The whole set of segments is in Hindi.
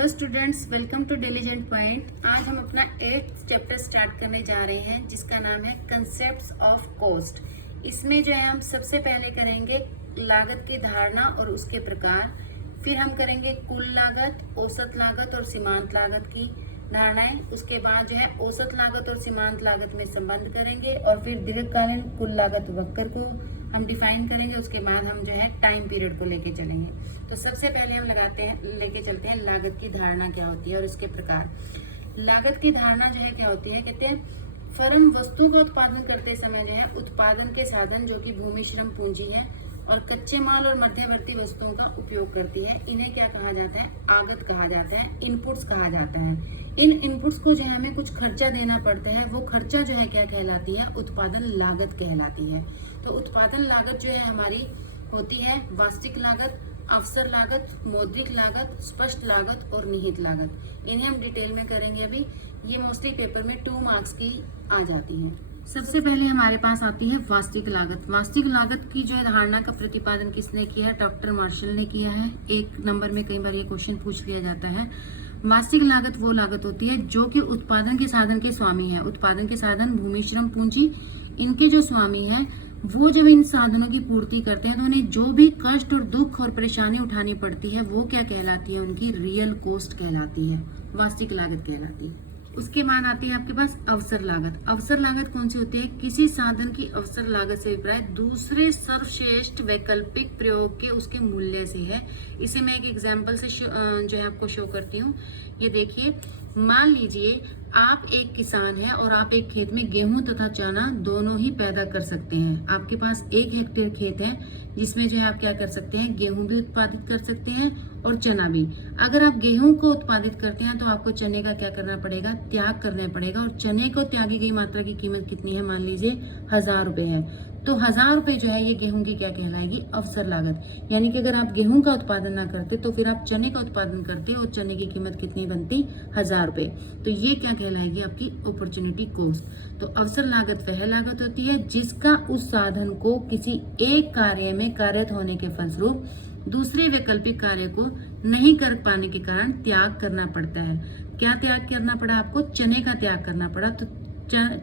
Hello students, welcome to Diligent Point. आज हम अपना 8th चैप्टर स्टार्ट करने जा रहे हैं जिसका नाम है कंसेप्ट्स ऑफ कॉस्ट। इसमें जो है हम सबसे पहले करेंगे लागत की धारणा और उसके प्रकार, फिर हम करेंगे कुल लागत, औसत लागत और सीमांत लागत की धारणाएं। उसके बाद जो है औसत लागत और सीमांत लागत में संबंध करेंगे और फिर दीर्घकालीन कुल लागत वक्र को हम डिफाइन करेंगे। उसके बाद हम जो है टाइम पीरियड को लेके चलेंगे। तो सबसे पहले हम लेके चलते हैं लागत की धारणा क्या होती है और इसके प्रकार। लागत की धारणा जो है क्या होती है, कहते हैं फर्म वस्तुओं का उत्पादन करते समय जो है उत्पादन के साधन जो कि भूमि, श्रम, पूंजी है और कच्चे माल और मध्यवर्ती वस्तुओं का उपयोग करती है। इन्हें क्या कहा जाता है? आगत कहा जाता है, इनपुट्स कहा जाता है। इन इनपुट्स को जो है हमें कुछ खर्चा देना पड़ता है, वो खर्चा जो है क्या कहलाती है? उत्पादन लागत कहलाती है। तो उत्पादन लागत जो है हमारी होती है वास्तविक लागत, अवसर लागत, मौद्रिक लागत, स्पष्ट लागत और निहित लागत। इन्हें हम डिटेल में करेंगे अभी। ये मोस्टली पेपर में 2 मार्क्स की आ जाती है। सबसे पहले हमारे पास आती है वास्तविक लागत। वास्तविक लागत की जो है धारणा का प्रतिपादन किसने किया है? डॉक्टर मार्शल ने किया है। 1 नंबर में कई बार ये क्वेश्चन पूछ लिया जाता है। वास्तविक लागत वो लागत होती है जो कि उत्पादन के साधन के स्वामी है। उत्पादन के साधन भूमि, श्रम, पूंजी, इनके जो स्वामी है वो जब इन साधनों की पूर्ति करते हैं तो उन्हें जो भी कष्ट और दुख और परेशानी उठानी पड़ती है वो क्या कहलाती है? उनकी रियल कॉस्ट कहलाती है, वास्तविक लागत कहलाती है। उसके बाद आती है आपके पास अवसर लागत। अवसर लागत कौन सी होती है? किसी साधन की अवसर लागत से अभिप्राय दूसरे सर्वश्रेष्ठ वैकल्पिक प्रयोग के उसके मूल्य से है। इसे मैं एक एग्जाम्पल से जो है आपको शो करती हूँ। ये देखिए, मान लीजिए आप एक किसान हैं और आप एक खेत में गेहूं तथा चना दोनों ही पैदा कर सकते हैं। आपके पास 1 हेक्टेयर खेत है जिसमें जो है आप क्या कर सकते हैं? गेहूं भी उत्पादित कर सकते हैं और चना भी। अगर आप गेहूं को उत्पादित करते हैं तो आपको चने का क्या करना पड़ेगा? त्याग करना पड़ेगा। और चने को त्यागी गई मात्रा की कीमत कितनी है? मान लीजिए 1000 रुपए है। तो 1000 रुपए जो है ये गेहूं की क्या कहलाएगी? अवसर लागत। यानी कि अगर आप गेहूं का उत्पादन ना करते तो फिर आप चने का उत्पादन करते और चने की कीमत कितनी बनती? 1000 रुपए। तो ये क्या कहलाएगी? आपकी अपॉर्चुनिटी कॉस्ट। तो अवसर लागत वह लागत होती है जिसका उस साधन को किसी एक कार्य में कार्यरत होने के फलस्वरूप दूसरे वैकल्पिक कार्य को नहीं कर पाने के कारण त्याग करना पड़ता है। क्या त्याग करना पड़ा आपको? चने का त्याग करना पड़ा। तो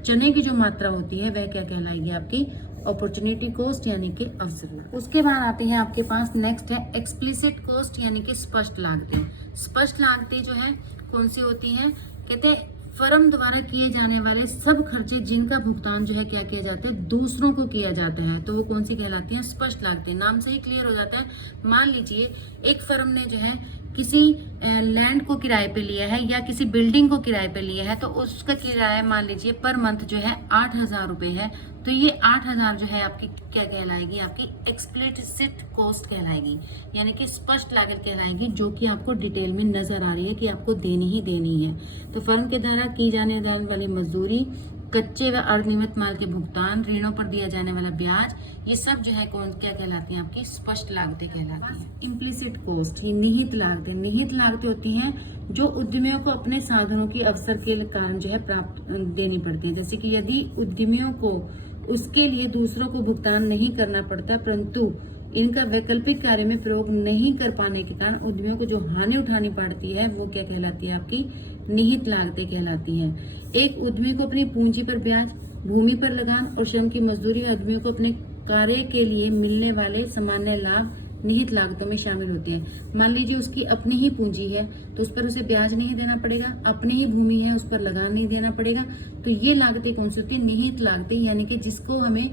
चने की जो मात्रा होती है वह क्या कहलाएगी? आपकी अपॉर्चुनिटी कॉस्ट यानी कि अवसर लागत। उसके बाद आते हैं आपके पास नेक्स्ट है एक्सप्लिसिट कॉस्ट यानी कि स्पष्ट लागतें। स्पष्ट लागतें जो है कौन सी होती हैं? कहते हैं फर्म द्वारा किए जाने वाले सब खर्चे जिनका भुगतान जो है क्या किया जाता है? दूसरों को किया जाता है। तो वो कौन सी कहलाती हैं? स्पष्ट लागतें। नाम से ही क्लियर हो जाता है। मान लीजिए एक फर्म ने जो है किसी लैंड को किराए पे लिया है या किसी बिल्डिंग को किराए पे लिया है, तो उसका किराया मान लीजिए पर मंथ जो है 8000 रुपए है। तो ये 8000 जो है आपकी क्या कहलाएगी? आपकी एक्सप्लिसिट कॉस्ट कहलाएगी, यानी कि स्पष्ट लागत कहलाएगी, जो कि आपको डिटेल में नजर आ रही है कि आपको देनी ही देनी है। तो फर्म के द्वारा की जाने वाली मजदूरी, कच्चे व अर्धनिर्मित माल के भुगतान, ऋणों पर दिया जाने वाला ब्याज, ये सब जो है कौन क्या कहलाती हैं? आपकी स्पष्ट लागतें कहलाती हैं। इम्प्लिसिट कॉस्ट, ये निहित लागतें। निहित लागतें होती हैं जो उद्यमियों को अपने साधनों की अवसर के कारण जो है प्राप्त देनी पड़ती है। जैसे कि यदि उद्यमियों को उसके लिए दूसरों को भुगतान नहीं करना पड़ता परंतु इनका वैकल्पिक कार्य में प्रयोग नहीं कर पाने के कारण उद्यमियों को जो हानि उठानी पड़ती है वो क्या कहलाती है? आपकी निहित लागतें कहलाती हैं। एक उद्यमी को अपनी पूंजी पर ब्याज, भूमि पर लगान और श्रम की मजदूरी उद्यमियों को अपने कार्य के लिए मिलने वाले सामान्य लाभ निहित लागतों में शामिल होते हैं। मान लीजिए उसकी अपनी ही पूंजी है तो उस पर उसे ब्याज नहीं देना पड़ेगा, अपनी ही भूमि है उस पर लगान नहीं देना पड़ेगा। तो ये लागतें कौन सी होती है? निहित लागतें, यानी कि जिसको हमें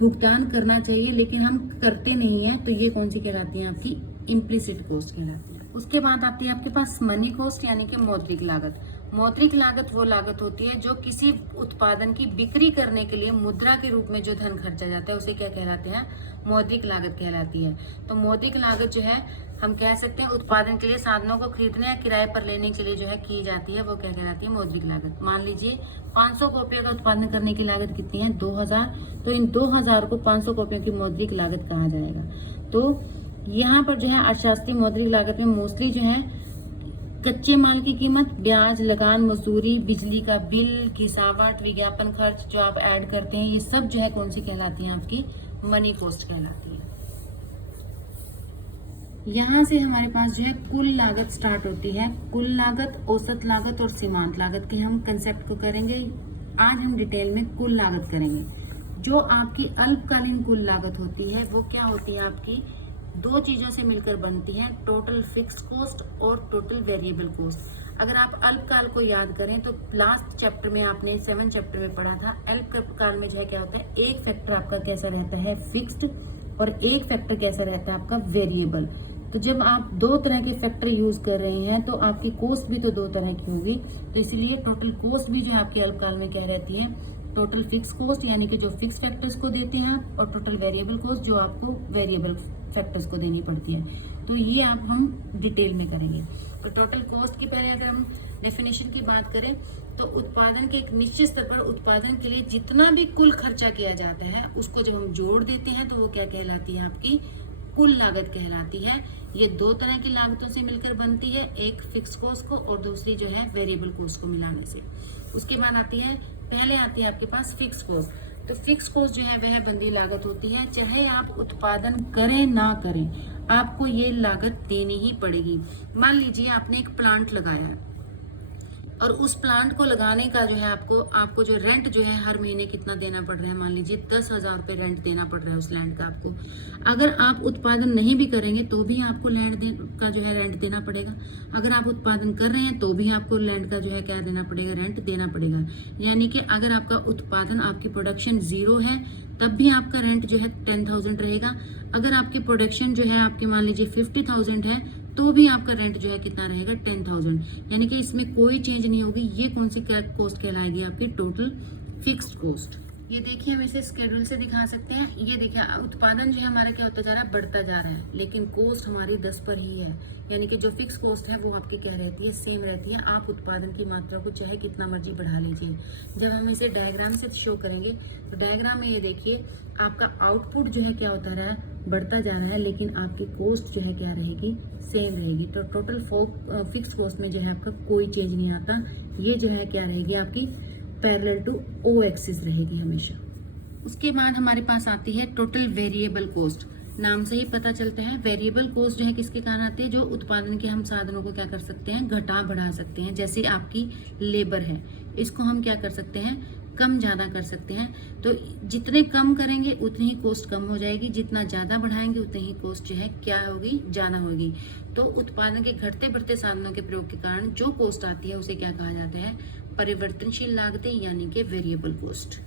भुगतान करना चाहिए लेकिन हम करते नहीं है। तो ये कौन सी कहलाती है? आपकी इम्प्लिसिट कॉस्ट कहलाती है। उसके बाद आती है आपके पास मनी कॉस्ट यानी कि मौद्रिक लागत। मौद्रिक लागत वो लागत होती है जो किसी उत्पादन की बिक्री करने के लिए मुद्रा के रूप में जो धन खर्चा जाता है उसे क्या कहलाते हैं? मौद्रिक लागत कहलाती है। तो मौद्रिक लागत जो है हम कह सकते हैं उत्पादन के लिए साधनों को खरीदने या किराए पर लेने के लिए जो है की जाती है, वो क्या कहलाती है? मौद्रिक लागत। मान लीजिए 500 कॉपियों का उत्पादन करने की लागत कितनी है? 2000। तो इन 2000 को 500 कॉपियों की मौद्रिक लागत कहा जाएगा। तो यहाँ पर जो है अर्थशास्त्री मौद्रिक लागत में मोस्टली जो है कच्चे माल की कीमत, ब्याज, लगान, मजदूरी, बिजली का बिल, गिरावट, विज्ञापन खर्च जो आप ऐड करते हैं, ये सब जो है कौन सी कहलाती है? आपकी मनी कॉस्ट कहलाती है। यहाँ से हमारे पास जो है कुल लागत स्टार्ट होती है। कुल लागत, औसत लागत और सीमांत लागत की हम कंसेप्ट को करेंगे। आज हम डिटेल में कुल लागत करेंगे। जो आपकी अल्पकालीन कुल लागत होती है वो क्या होती है, आपकी दो चीजों से मिलकर बनती है, टोटल फिक्स्ड कॉस्ट और टोटल वेरिएबल कॉस्ट। अगर आप अल्पकाल को याद करें तो लास्ट चैप्टर में आपने 7 चैप्टर में पढ़ा था, अल्पकाल में जो है क्या होता है, एक फैक्टर आपका कैसा रहता है, फिक्स्ड, और एक फैक्टर कैसा रहता है आपका, वेरिएबल। तो जब आप दो तरह के फैक्टर यूज कर रहे हैं तो आपकी कॉस्ट भी तो दो तरह की होगी। तो इसलिए टोटल कॉस्ट भी जो है आपके अल्पकाल में क्या रहती है, टोटल फिक्स कॉस्ट, यानी कि जो फिक्स फैक्टर्स को देते हैं आप, और टोटल वेरिएबल कॉस्ट जो आपको वेरिएबल फैक्टर्स को देनी पड़ती है। तो ये आप हम डिटेल में करेंगे। तो टोटल कॉस्ट की पहले अगर हम डेफिनेशन की बात करें तो उत्पादन के एक निश्चित स्तर पर उत्पादन के लिए जितना भी कुल खर्चा किया जाता है उसको जब हम जोड़ देते हैं तो वो क्या कहलाती है, आपकी कुल लागत कहलाती है। ये दो तरह की लागतों से मिलकर बनती है, एक फिक्स कॉस्ट को और दूसरी जो है वेरिएबल कॉस्ट को मिलाने से। उसके बाद आती है, पहले आती है आपके पास फिक्स कॉस्ट। तो फिक्स कॉस्ट जो है वह बंदी लागत होती है, चाहे आप उत्पादन करें ना करें आपको ये लागत देनी ही पड़ेगी। मान लीजिए आपने एक प्लांट लगाया है और उस प्लांट को लगाने का जो है आपको जो रेंट जो है हर महीने कितना देना पड़ रहा है, मान लीजिए 10,000 रुपये रेंट देना पड़ रहा है उस लैंड का आपको। अगर आप उत्पादन नहीं भी करेंगे तो भी आपको लैंड का जो है रेंट देना पड़ेगा। अगर आप उत्पादन कर रहे हैं तो भी आपको लैंड का जो है क्या देना पड़ेगा, रेंट देना पड़ेगा। यानी कि अगर आपका उत्पादन, आपकी प्रोडक्शन 0 है तब भी आपका रेंट जो है 10,000 रहेगा। अगर आपकी प्रोडक्शन जो है आपकी मान लीजिए 50,000 है तो भी आपका रेंट जो है कितना रहेगा, 10,000। यानी कि इसमें कोई चेंज नहीं होगी। ये कौन सी कॉस्ट कहलाएगी, आपकी टोटल फिक्स्ड कॉस्ट। ये देखिए हम इसे स्केड्यूल से दिखा सकते हैं। ये देखिए उत्पादन जो है हमारा क्या होता जा रहा है, बढ़ता जा रहा है, लेकिन कॉस्ट हमारी 10 पर ही है। यानी कि जो फिक्स कॉस्ट है वो आपकी क्या रहती है, सेम रहती है। आप उत्पादन की मात्रा को चाहे कितना मर्जी बढ़ा लीजिए। जब हम इसे डायग्राम से शो करेंगे तो डायग्राम में ये देखिए आपका आउटपुट जो है क्या होता रहा है, बढ़ता जा रहा है, लेकिन आपकी कॉस्ट जो है क्या रहेगी, सेम रहेगी। तो टोटल फिक्स कॉस्ट में जो है आपका कोई चेंज नहीं आता। ये जो है क्या रहेगी, आपकी पैरेलल टू ओ एक्सिस रहेगी हमेशा। उसके बाद हमारे पास आती है टोटल वेरिएबल कॉस्ट। नाम से ही पता चलता है वेरिएबल कॉस्ट जो है किसके कारण आती है, जो उत्पादन के हम साधनों को क्या कर सकते हैं, घटा बढ़ा सकते हैं। जैसे आपकी लेबर है, इसको हम क्या कर सकते हैं, कम ज़्यादा कर सकते हैं। तो जितने कम करेंगे उतनी ही कॉस्ट कम हो जाएगी, जितना ज़्यादा बढ़ाएंगे उतनी ही कॉस्ट जो है क्या होगी, ज़्यादा होगी। तो उत्पादन के घटते बढ़ते साधनों के प्रयोग के कारण जो कॉस्ट आती है उसे क्या कहा जाता है, परिवर्तनशील लागतें, यानी कि वेरिएबल कॉस्ट।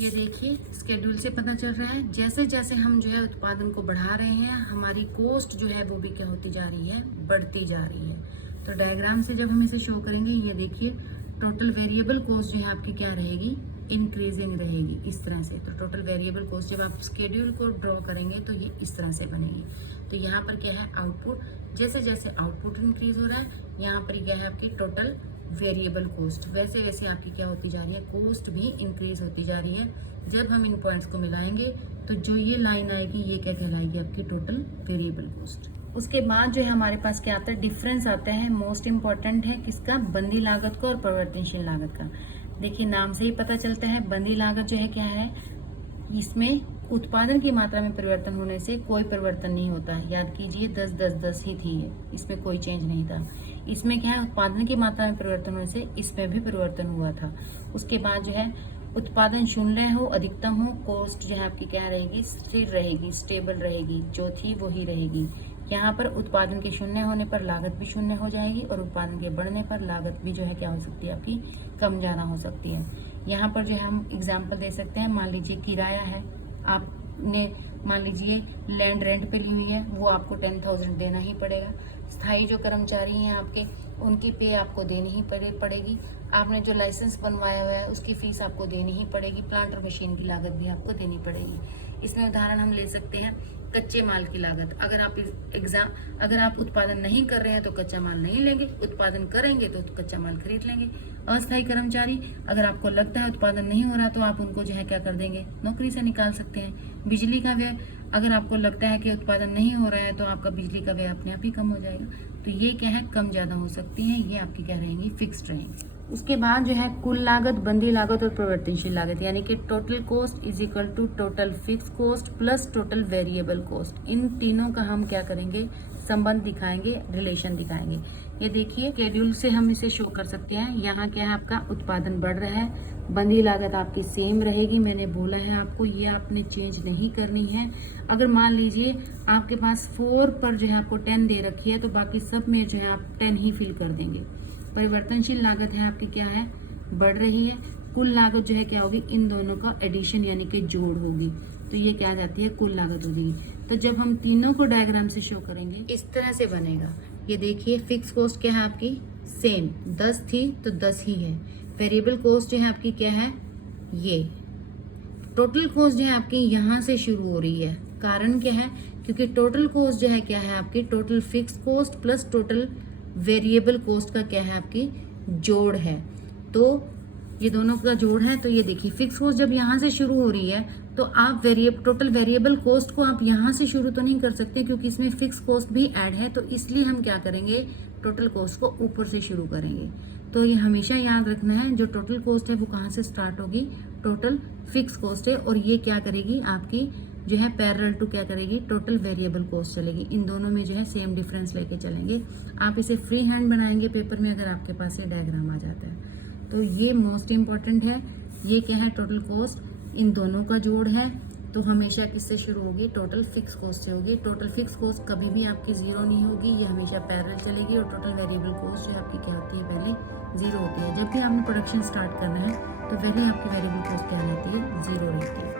ये देखिए स्केड्यूल से पता चल रहा है, जैसे जैसे हम जो है उत्पादन को बढ़ा रहे हैं हमारी कॉस्ट जो है वो भी क्या होती जा रही है, बढ़ती जा रही है। तो डायग्राम से जब हम इसे शो करेंगे, ये देखिए टोटल वेरिएबल कॉस्ट जो है आपकी क्या रहेगी, इंक्रीजिंग रहेगी इस तरह से। तो टोटल वेरिएबल कॉस्ट जब आप स्केड्यूल को ड्रॉ करेंगे तो ये इस तरह से बनेगी। तो यहाँ पर क्या है, आउटपुट, जैसे जैसे आउटपुट इंक्रीज हो रहा है यहाँ पर क्या है आपकी टोटल वेरिएबल कॉस्ट, वैसे वैसे आपकी क्या होती जा रही है, कॉस्ट भी इंक्रीज होती जा रही है। जब हम इन पॉइंट्स को मिलाएंगे तो जो ये लाइन आएगी ये क्या कहलाएगी, आपकी टोटल वेरिएबल कॉस्ट। उसके बाद जो है हमारे पास क्या आता है, डिफरेंस आता है। मोस्ट इंपॉर्टेंट है किसका, बंदी लागत को और परिवर्तनशील लागत का। देखिए नाम से ही पता चलता है बंदी लागत जो है क्या है, इसमें उत्पादन की मात्रा में परिवर्तन होने से कोई परिवर्तन नहीं होता है। याद कीजिए 10 10 10 ही थी ये, इसमें कोई चेंज नहीं था। इसमें क्या है, उत्पादन की मात्रा में परिवर्तन होने से इसमें भी परिवर्तन हुआ था। उसके बाद जो है उत्पादन शून्य हो, अधिकतम हो, कॉस्ट जो है आपकी क्या रहेगी, स्थिर रहेगी, स्टेबल रहेगी, जो थी वही रहेगी। यहाँ पर उत्पादन के शून्य होने पर लागत भी शून्य हो जाएगी और उत्पादन के बढ़ने पर लागत भी जो है क्या हो सकती है, आपकी कम ज्यादा हो सकती है। यहाँ पर जो है हम एग्जाम्पल दे सकते हैं, मान लीजिए किराया है, आपने मान लीजिए लैंड रेंट पे ली हुई है, वो आपको 10,000 देना ही पड़ेगा। स्थायी जो कर्मचारी हैं आपके, उनकी पे आपको देनी ही पड़ेगी। आपने जो लाइसेंस बनवाया हुआ है उसकी फीस आपको देनी ही पड़ेगी। प्लांट और मशीन की लागत भी आपको देनी पड़ेगी। इसमें उदाहरण हम ले सकते हैं कच्चे माल की लागत। अगर आप उत्पादन नहीं कर रहे हैं तो कच्चा माल नहीं लेंगे, उत्पादन करेंगे तो कच्चा माल खरीद लेंगे। अस्थायी कर्मचारी, अगर आपको लगता है उत्पादन नहीं हो रहा तो आप उनको जो है क्या कर देंगे, नौकरी से निकाल सकते हैं। बिजली का व्यय, अगर आपको लगता है कि उत्पादन नहीं हो रहा है तो आपका बिजली का व्यय अपने आप ही कम हो जाएगा। तो ये क्या है, कम ज्यादा हो सकती है, ये आपकी क्या रहेंगी, फिक्स्ड रहेंगी। उसके बाद जो है कुल लागत, बंदी लागत और परिवर्तनशील लागत, यानी कि total cost is equal to total fix cost plus total variable cost. इन तीनों का हम क्या करेंगे, संबंध दिखाएंगे, रिलेशन दिखाएंगे। ये देखिए शेड्यूल से हम इसे शो कर सकते हैं। यहाँ क्या है, आपका उत्पादन बढ़ रहा है, बंदी लागत आपकी सेम रहेगी। मैंने बोला है आपको, ये आपने चेंज नहीं करनी है। अगर मान लीजिए आपके पास 4 पर जो है आपको 10 दे रखी है, तो बाकी सब में जो है आप 10 ही फिल कर देंगे। परिवर्तनशील लागत है आपकी क्या है, बढ़ रही है। कुल लागत जो है क्या होगी, इन दोनों का एडिशन यानी कि जोड़ होगी, तो ये क्या जाती है, कुल लागत हो जाएगी। तो जब हम तीनों को डायग्राम से शो करेंगे इस तरह से बनेगा। ये देखिए फिक्स कॉस्ट क्या है आपकी, सेम 10 थी तो 10 ही है। वेरिएबल कॉस्ट जो है आपकी क्या है, ये टोटल कॉस्ट जो है आपकी यहाँ से शुरू हो रही है। कारण क्या है, क्योंकि टोटल कॉस्ट जो है क्या है आपकी, total fix cost plus total variable cost का क्या है आपकी जोड़ है। तो ये दोनों का जोड़ है। तो ये देखिए फिक्स कॉस्ट जब यहाँ से शुरू हो रही है, तो आप टोटल वेरिएबल कॉस्ट को आप यहाँ से शुरू तो नहीं कर सकते, क्योंकि इसमें फिक्स कॉस्ट भी ऐड है। तो इसलिए हम क्या करेंगे, टोटल कॉस्ट को ऊपर से शुरू करेंगे। तो ये हमेशा याद रखना है, जो टोटल कॉस्ट है वो कहाँ से स्टार्ट होगी, टोटल फिक्स कॉस्ट है, और ये क्या करेगी आपकी जो है पैरेलल टू क्या करेगी, टोटल वेरिएबल कॉस्ट चलेगी। इन दोनों में जो है सेम डिफरेंस लेके चलेंगे। आप इसे फ्री हैंड बनाएंगे पेपर में, अगर आपके पास ये डायग्राम आ जाता है। तो ये मोस्ट इम्पॉर्टेंट है। ये क्या है, टोटल कॉस्ट, इन दोनों का जोड़ है। तो हमेशा किससे शुरू होगी, टोटल फिक्स कॉस्ट से होगी। टोटल फिक्स कॉस्ट कभी भी आपकी जीरो नहीं होगी, ये हमेशा पैरेलल चलेगी। और टोटल वेरिएबल कॉस्ट जो आपकी क्या होती है, पहले जीरो होती है। जब भी आपने प्रोडक्शन स्टार्ट करना है तो पहले आपकी वेरिएबल कॉस्ट क्या रहती है, जीरो रहती है।